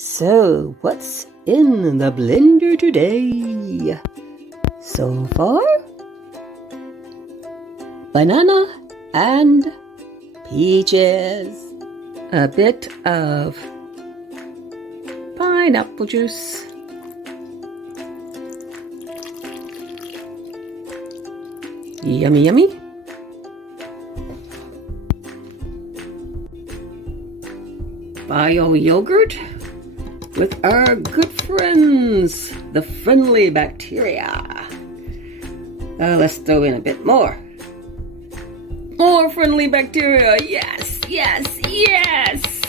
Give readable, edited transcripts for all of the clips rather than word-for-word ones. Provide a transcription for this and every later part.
So, what's in the blender today? So far, banana and peaches. A bit of pineapple juice. Yummy, yummy. Bio yogurt with our good friends, the friendly bacteria. Let's throw in a bit more. More friendly bacteria. Yes, yes, yes.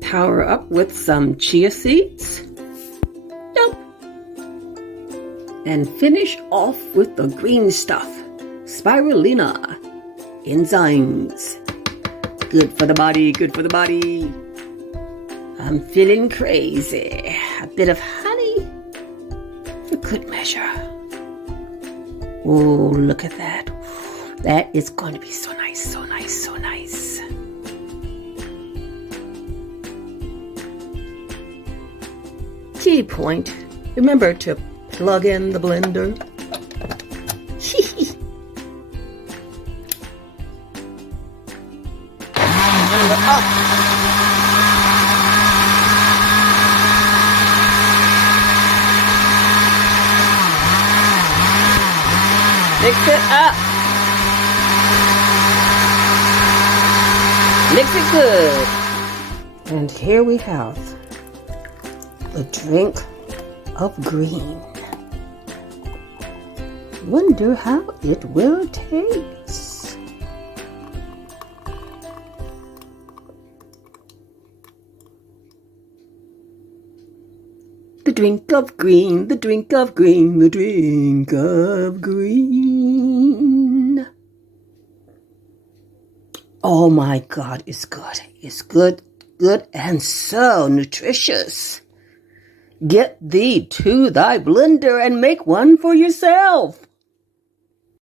Power up with some chia seeds. Nope. And finish off with the green stuff. Spirulina. Enzymes. Good for the body, good for the body. I'm feeling crazy. A bit of honey for good measure. Oh, look at that. That is going to be so nice, so nice, so nice. Key point. Remember to plug in the blender. Mix it up. Mix it good. And here we have the drink of green. Wonder how it will taste. The drink of green, the drink of green, the drink of green. Oh my God, it's good. It's good, good, and so nutritious. Get thee to thy blender and make one for yourself.